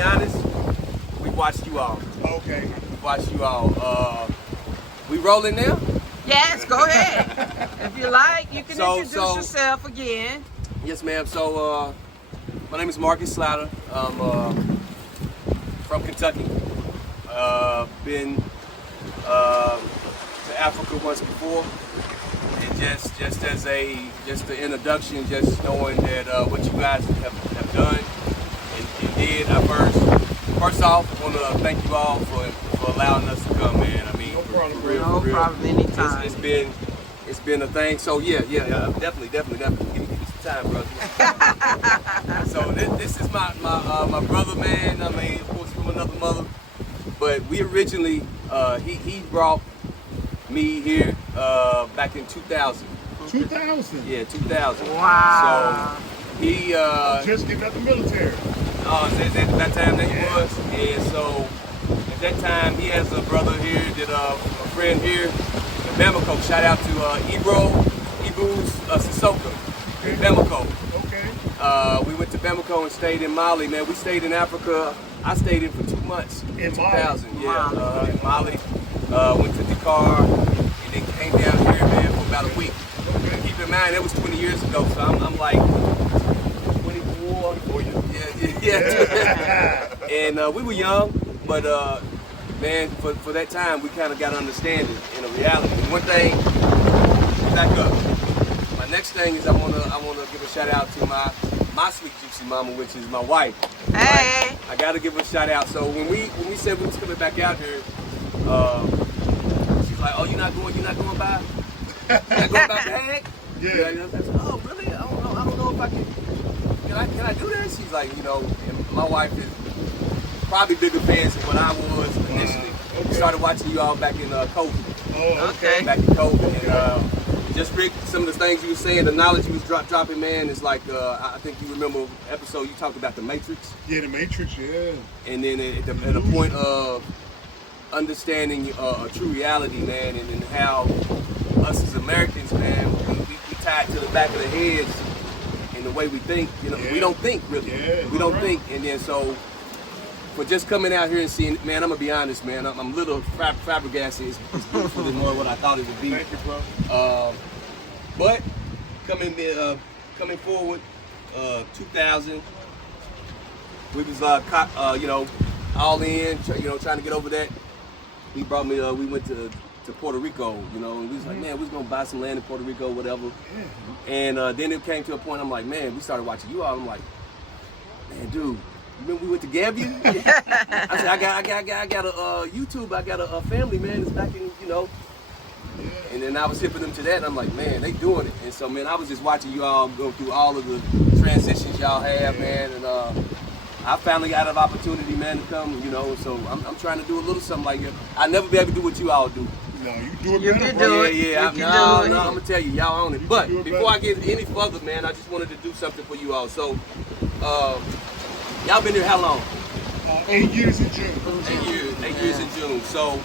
be honest, we watched you all. Okay. We watched you all. We rolling now? Yes, go ahead. If you like, you can introduce yourself again. Yes, ma'am. So, my name is Marcus Slatter. I'm from Kentucky. Been to Africa once before. And just as an introduction, just knowing that what you guys have done and did. First off, I want to thank you all for allowing us to come, man. I mean, No problem, anytime. It's been a thing. So yeah, definitely. Give me some time, brother. So this is my brother, man. I mean, of course, from another mother. But we originally, he brought me here back in 2000. 2000? Yeah, 2000. Wow. So he just getting out the military. At that time that he was. And so at that time he has a brother here, a friend here in Bamako. Shout out to Ibu's Sissoko in Bamako. Okay. We went to Bamako and stayed in Mali, man. We stayed in Africa. I stayed in for 2 months. In 2000, Mali? Yeah. In Mali. Went to Dakar and then came down here, man, for about a week. Okay. Keep in mind, that was 20 years ago, so I'm like 24. 24 years. Yeah. And we were young, but man, for that time, we kind of got understanding in a reality. And one thing, back up. My next thing is I wanna give a shout out to my sweet gypsy mama, which is my wife. Hey. Right? I gotta give her a shout out. So when we said we was coming back out here, she's like, "Oh, you're not going by? You're not going back to Hag?" Yeah. I said, "Oh, really? I don't know if I can. Can I do that?" She's like, and my wife is probably bigger fans than what I was initially. Okay. We started watching you all back in COVID. Oh, Okay. Back in COVID. And just Rick, some of the things you were saying, the knowledge you was dropping, man, is like, I think you remember episode you talked about the Matrix. Yeah, the Matrix, yeah. And then at a point of understanding a true reality, man, and then how us as Americans, man, we tied to the back of the heads in the way we think. Yeah. We don't think, really. Yeah, We don't think. And then so, for just coming out here and seeing, man, I'm going to be honest, man, I'm a little flabbergasted. It's beautiful than what I thought it would be. Thank you, bro. But coming forward, 2000, we was all in, trying to get over that. He brought me. We went to Puerto Rico, and we was like, man, we was gonna buy some land in Puerto Rico, whatever. Yeah. And then it came to a point. I'm like, man, we started watching you all. I'm like, man, dude, you remember we went to Gambia? I said, I got a YouTube. I got a family, man. It's back in, Yeah. And then I was hipping them to that, and I'm like, man, they doing it. And so, man, I was just watching you all go through all of the transitions y'all have, man. And I finally got an opportunity, man, to come, so I'm trying to do a little something like that. I'll never be able to do what you all do. No, you do it You better, can bro. do it. Yeah, You can do it. no, I'm going to tell you, y'all own it. But do it before I get any further, man, I just wanted to do something for you all. So, y'all been here how long? 8 years in June. 8 years in June. So,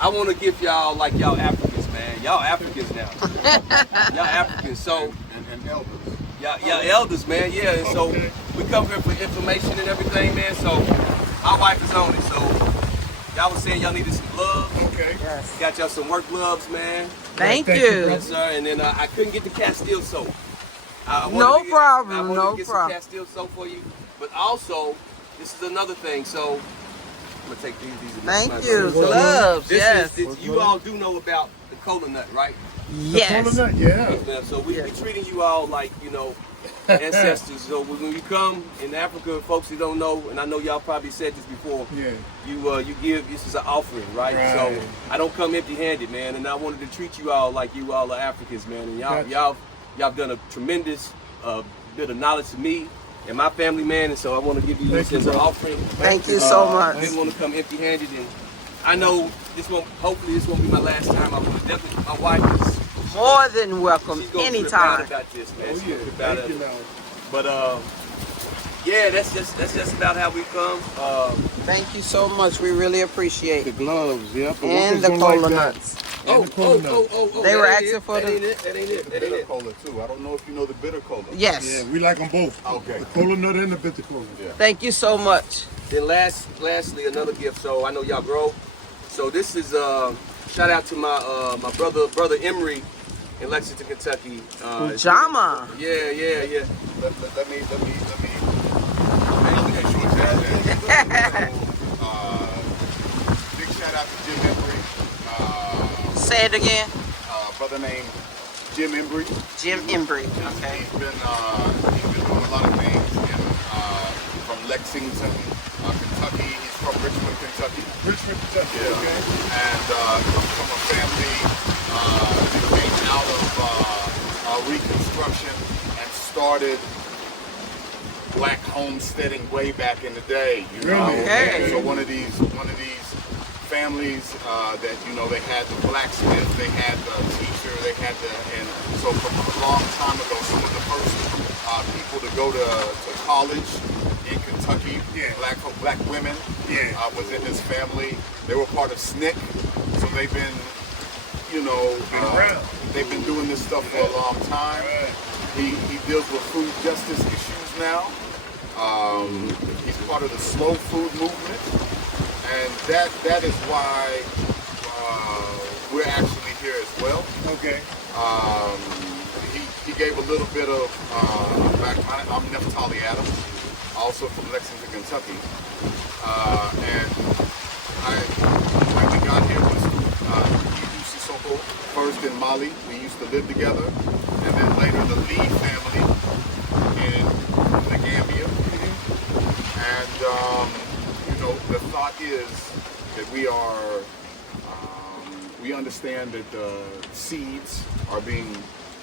I want to give y'all, like, y'all Africans, man. Y'all Africans now. Y'all Africans. So, And elders. y'all elders, man. Yeah, and so Okay. we come here for information and everything, man. So, my wife is on it. So, y'all was saying y'all needed some gloves. Okay. Yes. Got y'all some work gloves, man. Thank Thank you, you. brother. Yes, sir. And then I couldn't get the Castile soap. I wanted No to get- problem, I wanted no to get problem. some Castile soap for you. But also, this is another thing. So, I'm going to take these. Thank my you. gloves. Gloves, This yes. is, you all do know about the cola nut, right? Yes. The coconut, yeah. Yeah, so we treating you all like, ancestors. So when you come in Africa, folks who don't know, and I know y'all probably said this before, Yeah. you give, this is an offering, right? Right. So I don't come empty-handed, man, and I wanted to treat you all like you all are Africans, man, and y'all done a tremendous bit of knowledge to me and my family, man, and so I want to give you Thank this you, as an bro. offering. Thank you so I much. didn't want to come empty-handed, and I know hopefully this won't be my last time. I'm definitely, my wife is, More than welcome. she's going to trip out Anytime. about this, man. Oh, She's yeah. gonna trip out Thank you, of it. now. But yeah, that's just about how we come. Thank you so much. We really appreciate The it. gloves, yeah. For And workers the don't like cola that. nuts. And the cola nut. They were that ain't asking it. for That the- ain't it. That ain't it. That ain't Bitter it. cola too. I don't know if you know the bitter cola. Yes. Yeah, we like them both. Okay. The cola nut and the bitter cola. Yeah. Thank you so much. Then lastly, another gift. So I know y'all grow. So this is shout out to my brother Emery in Lexington, Kentucky. Pajama. Yeah. Let me get short that. Big shout out to Jim Embry. Say it again. Brother named Jim Embry. Jim Embry. Okay. He's been doing a lot of things from Lexington, Kentucky. He's from Richmond, Kentucky. Richmond, Kentucky. Yeah. Okay. And comes from a family that came out of Reconstruction and started black homesteading way back in the day. You know. Okay. So one of these families that they had the blacksmith, they had the teacher, they had and so from a long time ago, some of the first people to go to college in Kentucky, black women, was in his family. They were part of SNCC, so they've been, they've been doing this stuff for a long time. He deals with food justice issues now. He's part of the slow food movement. And that is why we're actually here as well. Okay. He gave a little bit of background. I'm Neftali Adams, also from Lexington, Kentucky. And when we got here was through Sissoko, first in Mali. We used to live together. And then later the Lee family in the Gambia. And the thought is that we understand that the seeds are being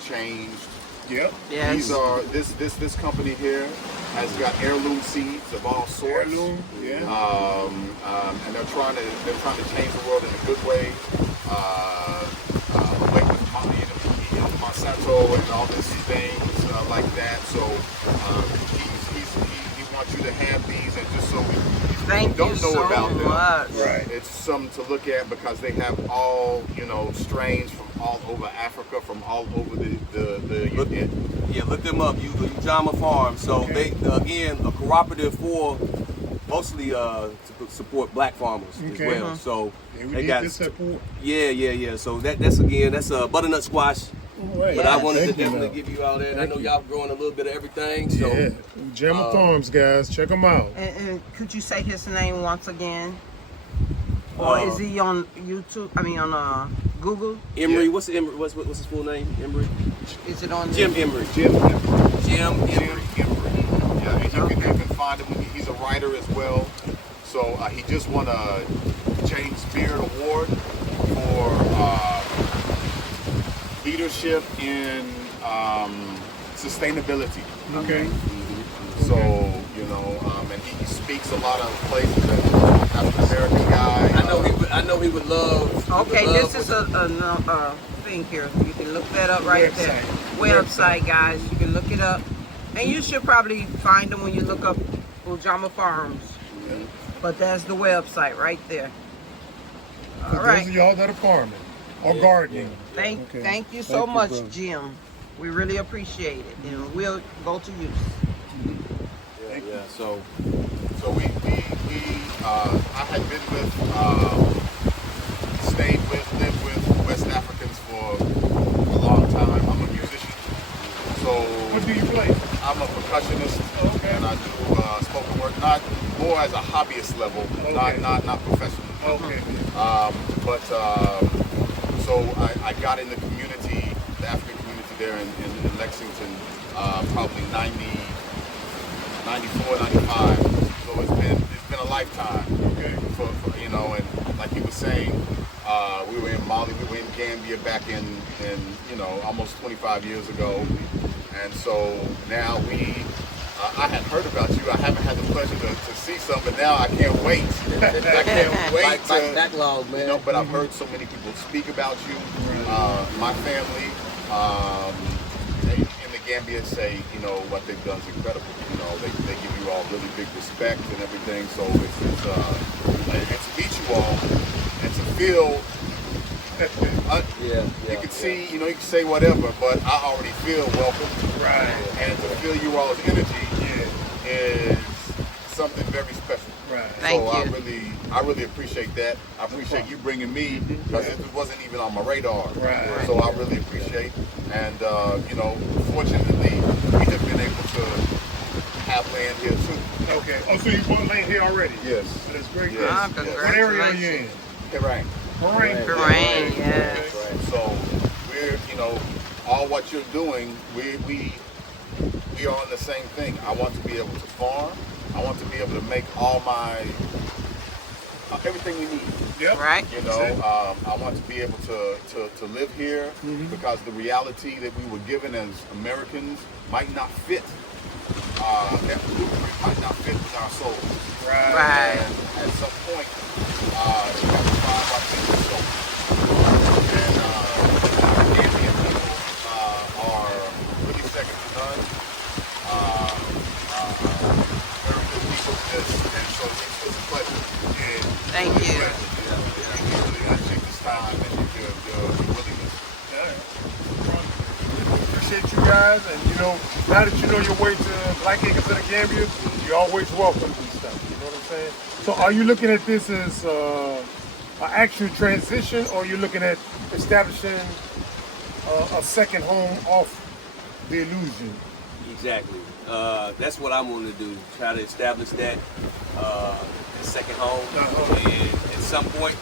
changed. Yep. Yes. These are this company here has got heirloom seeds of all sorts. Heirloom. Yeah. And they're trying to change the world in a good way. Away with Monsanto and all these things like that. So he wants you to have these, and just so Thank don't you know so about them. much. Right. It's something to look at because they have all strains from all over Africa, from all over the look them up. Ujama Farm. So they again a cooperative for mostly to support black farmers as well. So they got this support. Yeah. So that's a butternut squash. Right. But I wanted to definitely give you all that. I know y'all growing a little bit of everything. So Ujama Farms, guys, check them out. And could you say his name once again? Or is he on YouTube? I mean, on Google? Emery. What's his full name? Emery. Is it on Jim Emery? Jim Emery. Yeah, and you can find him. He's a writer as well. So he just won a James Beard Award for leadership in sustainability. Okay. So and he speaks a lot of places. African American guy. I know he would love. Okay, this is a thing here. You can look that up right there. Website, guys. You can look it up, and you should probably find them when you look up Ujama Farms. Yeah. But that's the website right there. All right. Those of y'all that are farming or gardening. Thank you so much, Jim. We really appreciate it, and we'll go to use. Yeah. So we I had been lived with West Africans for a long time. I'm a musician. So what do you play? I'm a percussionist, and I do spoken word, not more as a hobbyist level, not professional. Okay. So I got in the community, the African community there in Lexington, probably 94, 95. So it's been a lifetime. Okay. For and like he was saying, we were in Mali, we were in Gambia back in almost 25 years ago, and so now I had heard about you. I haven't had the pleasure to see some, but now I can't wait. I can't wait to backlog, man. But I've heard so many people speak about you. My family in the Gambia say, what they've done is incredible. They give you all really big respect and everything. So it's to meet you all and to feel. You can see, you can say whatever, but I already feel welcome. Right. And to feel you all's energy is something very special. Right. Thank So you. I really appreciate that. I appreciate you bringing me because it wasn't even on my radar. Right. So I really appreciate, and you know, fortunately, we have been able to have land here too. Okay. Oh, so you bought land here already? Yes. That's great. Yes. Ah, Yes. What area are you in? Kerrang. Kerrang, yes. Right. So we're, you know, all what you're doing, we are on the same thing. I want to be able to farm. I want to be able to make all my everything we need. Yep. Right. You know, I want to be able to live here because the reality that we were given as Americans might not fit. That blueprint might not fit with our souls. Right. And at some point, we have to find our people soul. And Gambian people are really second to none. Very good people. And so it's a pleasure. And Thank you. really appreciate this time and your willingness. Appreciate you guys, and you know, now that you know your way to Black Acres of the Gambia, you're always welcome and stuff. You know what I'm saying? So, are you looking at this as an actual transition, or are you looking at establishing a second home off the illusion? Exactly. That's what I want to do. Try to establish that second home. And at some point,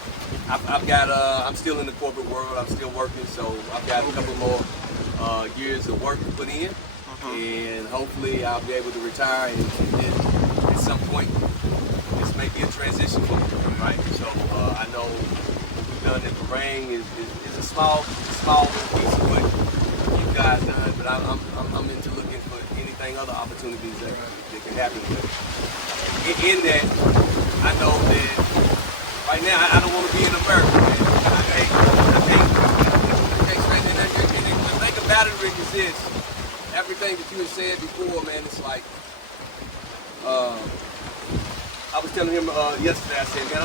I've got. I'm still in the corporate world. I'm still working, so I've got a couple more years of work to put in, and hopefully I'll be able to retire. And then at some point, this may be a transition for me, right? So I know what we've done at the Ring is a small little piece of what you guys done, but I'm into looking for anything other opportunities that can happen with it. In that, I know that right now I don't want to be in America, man. I can't straight in there. The thing about it, Rick, is this. Everything that you had said before, man, it's like, I was telling him yesterday, I said, man,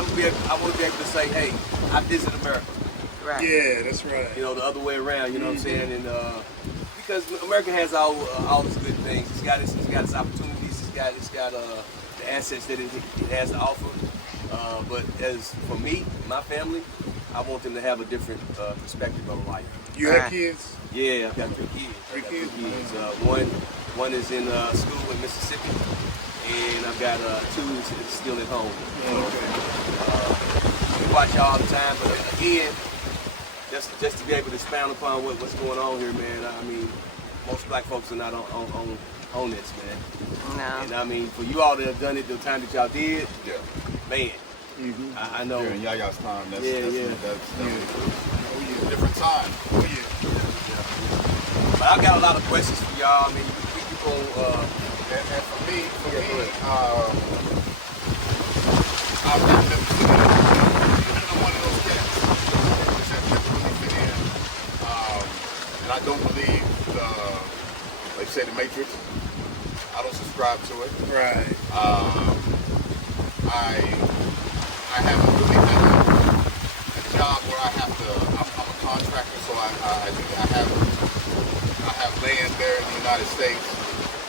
I want to be able to say, hey, I visit America. Right. Yeah, that's right. You know, the other way around, you know what I'm saying? And because America has all its good things. It's got its opportunities, it's got the assets that it has to offer. But as for me, my family, I want them to have a different perspective on life. You have kids? Yeah, I've got 3 kids. One is in school in Mississippi, and I've got 2 that's still at home. We watch all the time, but again, just to be able to expound upon what's going on here, man. I mean, most black folks are not on this, man. No. And I mean, for you all that have done it the time that y'all did, man. I know. During Yaya's time, that's Yeah. a different time. But I've got a lot of questions for y'all. I mean, we keep on. And for me, I'm one of those cats that never really fit in. And I don't believe, like you say, the Matrix. I don't subscribe to it. Right. I haven't really had a job where I have to. I'm a contractor, so I have land there in the United States,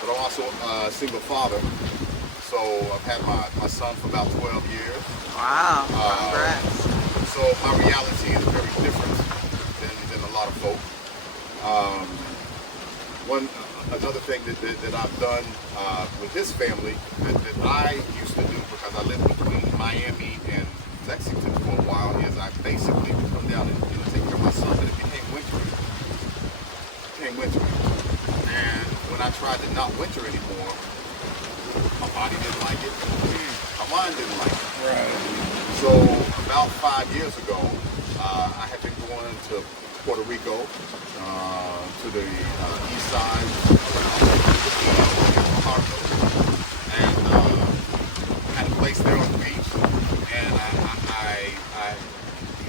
but I'm also a single father. So I've had my son for about 12 years. Wow. Congrats. So my reality is very different than a lot of folk. Another thing that I've done with this family that I used to do, because I lived between Miami and Lexington for a while, is I basically would come down and take care of my son, but it became wintry. And when I tried to not winter anymore, my body didn't like it, my mind didn't like it. Right. So about 5 years ago, I had been going to Puerto Rico, to the east side, and had a place there on the beach. And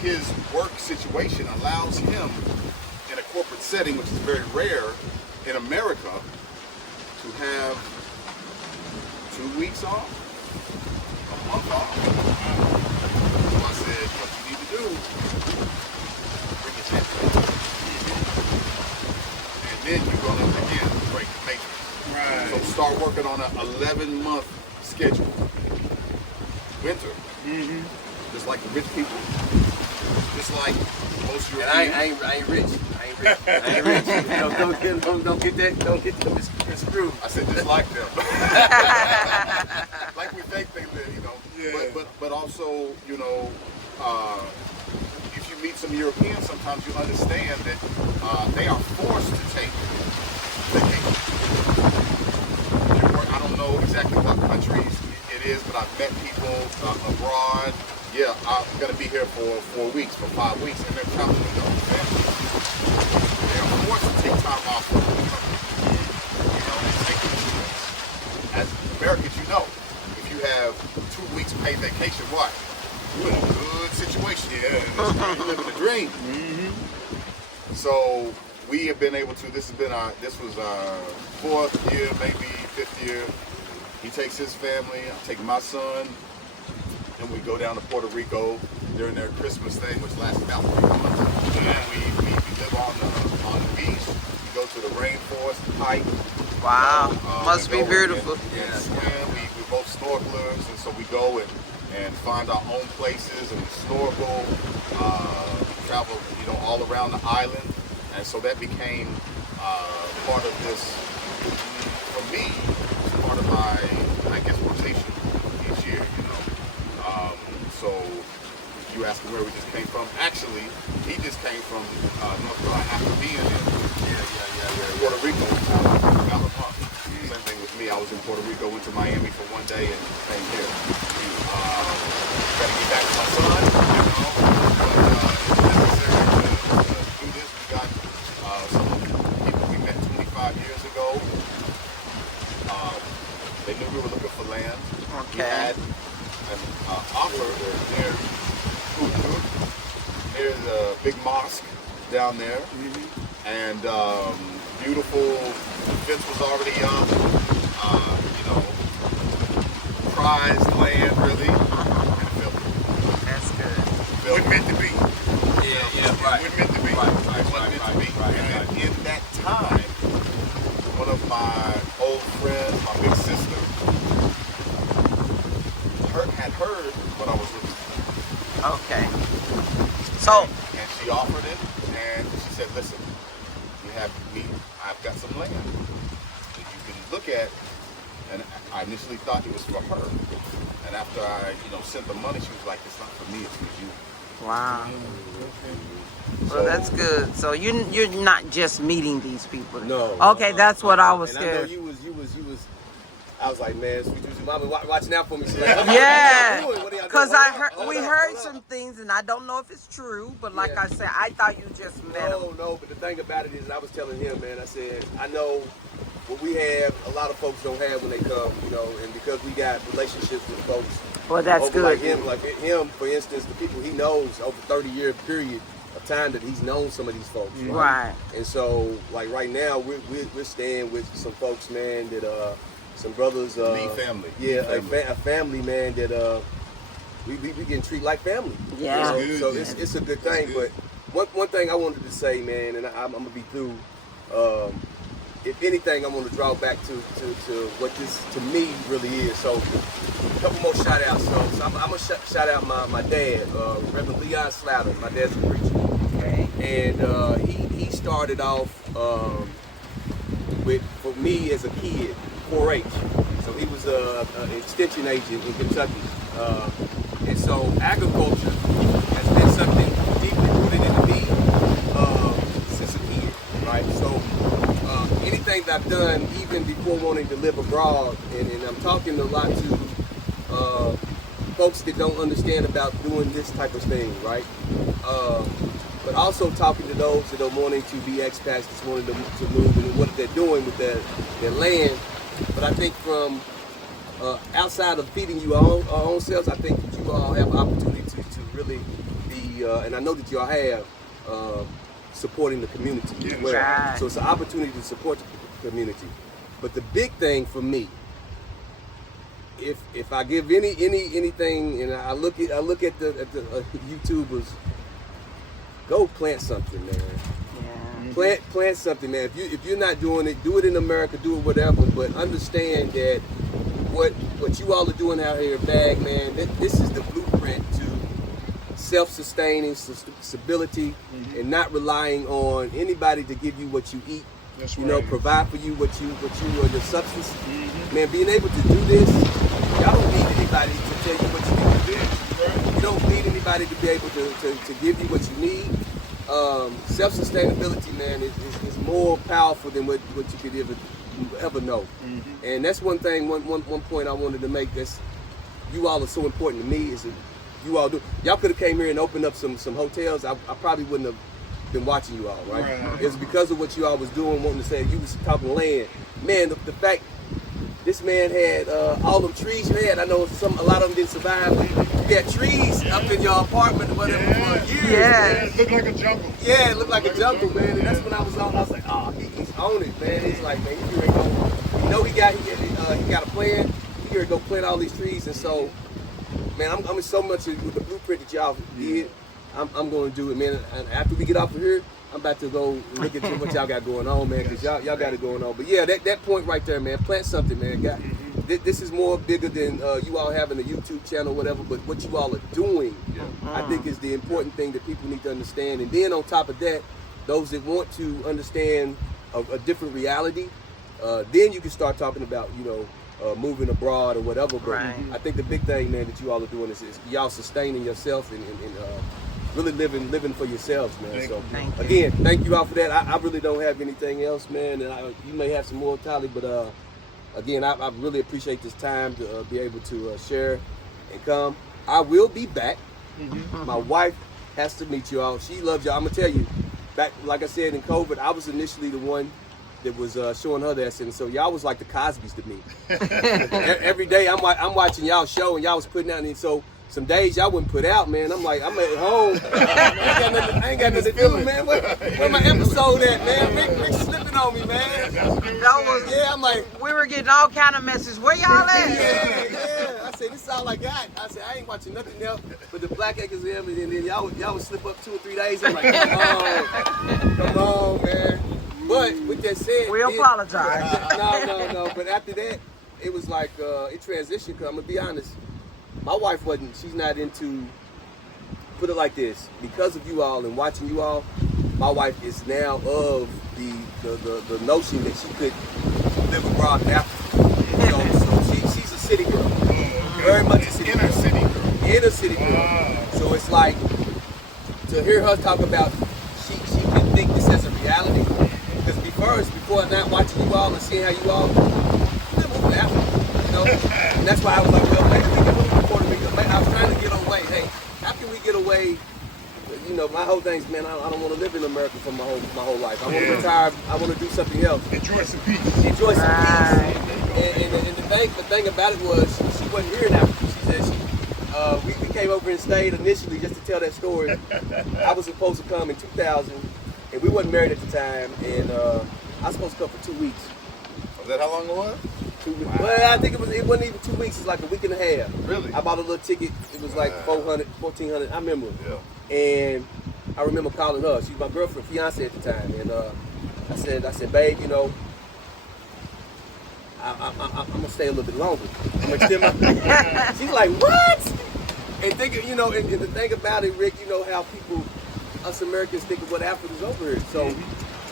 his work situation allows him, in a corporate setting, which is very rare in America, to have 2 weeks off, a month off. So I said, what you need to do, bring your check. And then you're going to, again, break the matrix. Right. So start working on an 11-month schedule. just like the rich people, just like most And Europeans. I ain't rich. I ain't rich. You know, don't get them misconstrued. I said just like them. Like we think they live, you know. Yeah. But also, you know, if you meet some Europeans, sometimes you understand that they are forced to take vacation. I don't know exactly what countries it is, but I've met people abroad. Yeah, I'm going to be here for 4 weeks, for 5 weeks, and they're traveling with their own family. They are forced to take time off from the country. You know, and take insurance. As Americans, you know, if you have 2 weeks paid vacation, what? You're in a good situation. Yeah, you're living a dream. So we have been able to. This was our 4th year, maybe 5th year. He takes his family. I take my son, and we go down to Puerto Rico during their Christmas thing, which lasts about 3 months. And we live on the beach. We go to the rainforest, hike. Wow, must We be go beautiful. And swim. We're both snorkelers, and so we go and find our own places and snorkel. Travel, you know, all around the island, and so that became part of this. For me, it's part of my, I guess, rotation each year. You know, so you asking where we just came from? Actually, he just came from North Carolina after being in Puerto Rico about a month. Same thing with me. I was in Puerto Rico, went to Miami for 1 day, and came here. Got to get back to my son, you know. But it's necessary to do this. We got some of the people we met 25 years ago. They knew we were looking for land. We Okay. had an offer near Kudu. There's a big mosque down there, and beautiful. The fence was already up. You know, prized land, really. And it felt good. That's good. Wasn't meant to be. Yeah, right. Wasn't meant to be. Wasn't meant to be. And in that time, one of my old friends, my big sister, had heard what I was looking for. Okay. So, And she offered it, and she said, listen, I've got some land that you can look at. And I initially thought it was for her. And after I, sent the money, she was like, it's not for me, it's for you. wow. Well, that's good. So you're not just meeting these people. No. Okay, that's what I was And I know scared. you was. I was like, man, sweet juicy mama, watching out for me. She's like, Yeah, what are y'all doing? because we Hold heard up. some things, and I don't know if it's true, but like Yeah. I said, I thought you just met him. No, but the thing about it is, I was telling him, man, I said, I know what we have, a lot of folks don't have when they come, and because we got relationships with folks. Well, that's over good. Like him, for instance, the people he knows over 30-year period of time that he's known some of these folks. Right. And so, like right now, we're staying with some folks, man, that some brothers. Lee family. Yeah, Family. A family, man, that we getting treated like family. Yeah. Good, So yeah. it's a good thing. Good. But one thing I wanted to say, man, and I'm gonna be through. If anything, I want to draw back to what this to me really is. So a couple more shout outs. So I'm gonna shout out my dad, Reverend Leon Slatter. My dad's a preacher. Okay. And he started off for me as a kid, 4-H. So he was an extension agent in Kentucky. And so agriculture has been something deeply rooted into me since a kid, right? So anything that I've done, even before wanting to live abroad, and I'm talking a lot to folks that don't understand about doing this type of thing, right? But also talking to those that are wanting to be expats, that's wanting to move, and what they're doing with their land. But I think from outside of feeding you our own selves, I think that you all have opportunity to really be, and I know that you all have, supporting the community as well. Right. So it's an opportunity to support the community. But the big thing for me, if I give anything, and I look at the YouTubers, go plant something, man. Yeah. Plant something, man. If you're not doing it, do it in America, do it whatever. But understand that what you all are doing out here, bag, man. This is the blueprint to self-sustaining, stability, and not relying on anybody to give you what you eat. That's You know, right. provide for you what you or your substance. Man, being able to do this, y'all don't need anybody to tell you what you need to do. You don't need anybody to be able to give you what you need. Self-sustainability, man, is more powerful than what you could ever know. And that's one thing, one point I wanted to make. That's you all are so important to me. Is that you all do. Y'all could have came here and opened up some hotels. I probably wouldn't have been watching you all, right? It's because of what you all was doing, wanting to say. You was talking land, man. The fact this man had all them trees you had. I know a lot of them didn't survive. But you had trees up in your apartment or whatever for years. Yeah. It looked like a jungle. Yeah, it looked like a jungle, man. And that's when I was on. I was like, oh, he's on it, man. He's like, man, he ready to go. You know, he got a plan. He ready to go plant all these trees, and so, man, I'm so much with the blueprint that y'all did. I'm going to do it, man. And after we get off of here, I'm about to go look at what y'all got going on, man, because y'all got it going on. But yeah, that point right there, man, plant something, man. This is more bigger than you all having a YouTube channel, whatever. But what you all are doing, I think, is the important thing that people need to understand. And then on top of that, those that want to understand a different reality, then you can start talking about, moving abroad or whatever. But I think the big thing, man, that you all are doing is y'all sustaining yourself and really living for yourselves, man. So again, thank you all for that. I really don't have anything else, man. And you may have some more, Tally, but again, I really appreciate this time to be able to share and come. I will be back. My wife has to meet you all. She loves y'all. I'm gonna tell you, back like I said in COVID, I was initially the one that was showing her that, and so y'all was like the Cosbys to me. Every day I'm watching y'all show, and y'all was putting out, and so some days y'all wouldn't put out, man. I'm like, I'm at home. I ain't got nothing to do, man. Where my episode at, man? Rick's slipping on me, man. I'm like, we were getting all kind of messages. Where y'all at? Yeah. I said, this is all I got. I said, I ain't watching nothing else but the Black Acres M, and then y'all would slip up 2 or 3 days. I'm like, come on, man. But with that said, we apologize. No. But after that, it was like it transitioned. Cause I'm gonna be honest, my wife she's not into. Put it like this, because of you all and watching you all, my wife is now of the notion that she could live abroad in Africa. So she's a city girl, very much a city Inner girl. city girl. Inner city girl. So it's like to hear her talk about she can think this as a reality. Because before not watching you all and seeing how you all live over Africa, and that's why I was like, well, maybe we can move to Puerto Rico. I was trying to get away. Hey, how can we get away? My whole thing's, man, I don't want to live in America for my whole life. I want to retire. I want to do something else. Enjoy some peace. Enjoy some peace. And the thing about it was, she wasn't here in Africa. She said we came over and stayed initially just to tell that story. I was supposed to come in 2000, and we wasn't married at the time, and I was supposed to come for 2 weeks. Was that how long it was? 2 weeks. Well, I think it wasn't even 2 weeks. It's like a week and a half. Really? I bought a little ticket. It was like $400, $1,400. I remember. Yeah. And I remember calling her. She was my girlfriend, fiance at the time. And I said, babe, I'm gonna stay a little bit longer. I'm gonna extend my. She's like, what? And thinking, and the thing about it, Rick, how people, us Americans, think of what Africa's over here. So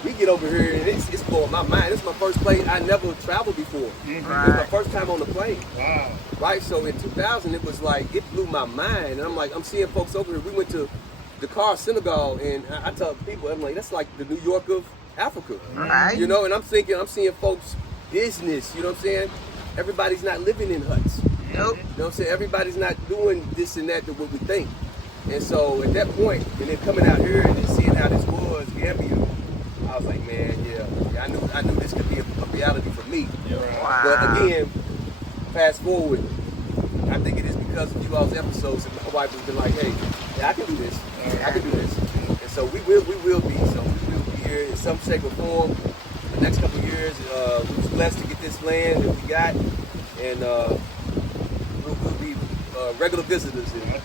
we get over here and it's blowing my mind. This is my first plane. I never traveled before. It was my first time on the plane. Wow. Right. So in 2000, it was like it blew my mind, and I'm like, I'm seeing folks over here. We went to Dakar, Senegal, and I tell people, I'm like, that's like the New York of Africa. Right. And I'm seeing folks business. You know what I'm saying? Everybody's not living in huts. Nope. You know what I'm saying? Everybody's not doing this and that to what we think. And so at that point, and then coming out here and then seeing how this was, Gambia, I was like, man, I knew this could be a reality for me. Wow. But again, fast forward, I think it is because of you all's episodes, and my wife has been like, hey, I can do this. I can do this. And so we will be here in some shape or form the next couple of years. We was blessed to get this land that we got, and we'll be regular visitors here.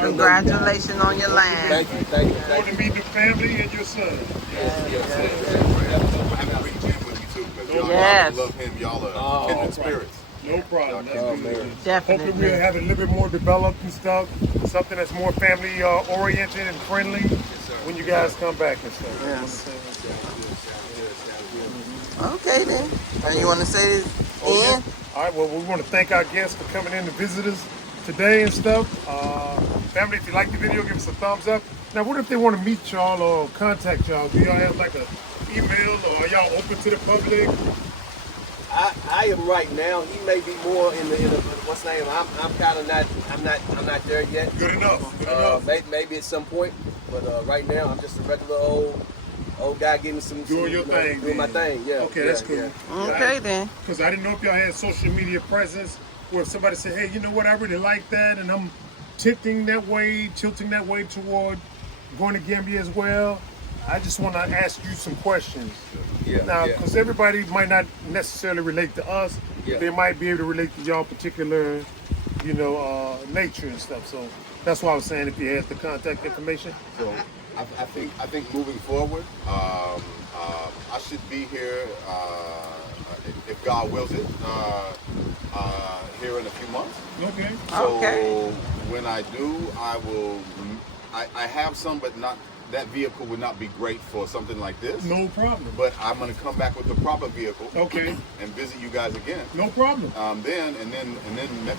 Congratulations on your land. Thank you. Want to meet the family and your son. Have a big gym with me too, because y'all love him. Y'all are kindred spirits. No problem. That's Oh, good. man. Hopefully Definitely. we'll have it a little bit more developed and stuff. Something that's more family oriented and friendly when you guys come back and stuff. You know what I'm saying? Okay then. You want to say this? Oh, yeah. All right. Well, we want to thank our guests for coming in to visit us today and stuff. Family, if you like the video, give us a thumbs up. Now, what if they want to meet y'all or contact y'all? Do y'all have like a email or are y'all open to the public? I am right now. He may be more in the what's the name? I'm kind of not. I'm not there yet. Good enough. Good enough. Maybe at some point, but right now I'm just a regular old guy getting Doing your thing. doing my thing. Yeah. Okay, yeah, that's cool. yeah. Okay then. Because I didn't know if y'all had social media presence where if somebody said, hey, you know what, I really like that, and I'm tilting that way toward going to Gambia as well. I just want to ask you some questions. Yeah. Now, because everybody might not necessarily relate to us, Yeah. they might be able to relate to y'all particular, nature and stuff. So that's why I was saying if you had the contact information. So I think moving forward, I should be here if God wills it here in a few months. Okay. So Okay. when I do, I will. I have some, but not. That vehicle would not be great for something like this. No problem. But I'm going to come back with the proper vehicle. Okay. And visit you guys again. No problem. Then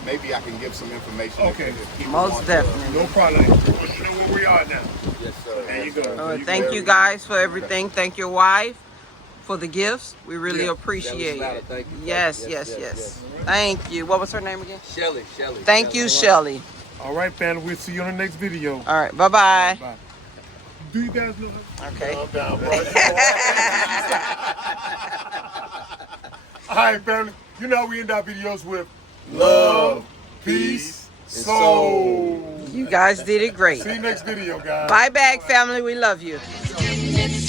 maybe I can give some information. Okay. if people Most want to- definitely. No problem. Of course, you know where we are now. Yes, sir. There you go. All right, thank you guys for everything. Thank your wife for the gifts. We really Yeah, appreciate that was it. loud. Thank you. Yes, Yes, yes, yes, yes. Thank you. What was her name again? Shelly. Thank you, Shelly. All right, family. We'll see you on the next video. All right, bye-bye. Bye. Do you guys know her? Okay. Calm down, bro. All right, family. You know we end our videos with love, peace, and soul. You guys did it great. See you next video, guys. Bye back, family. We love you. It's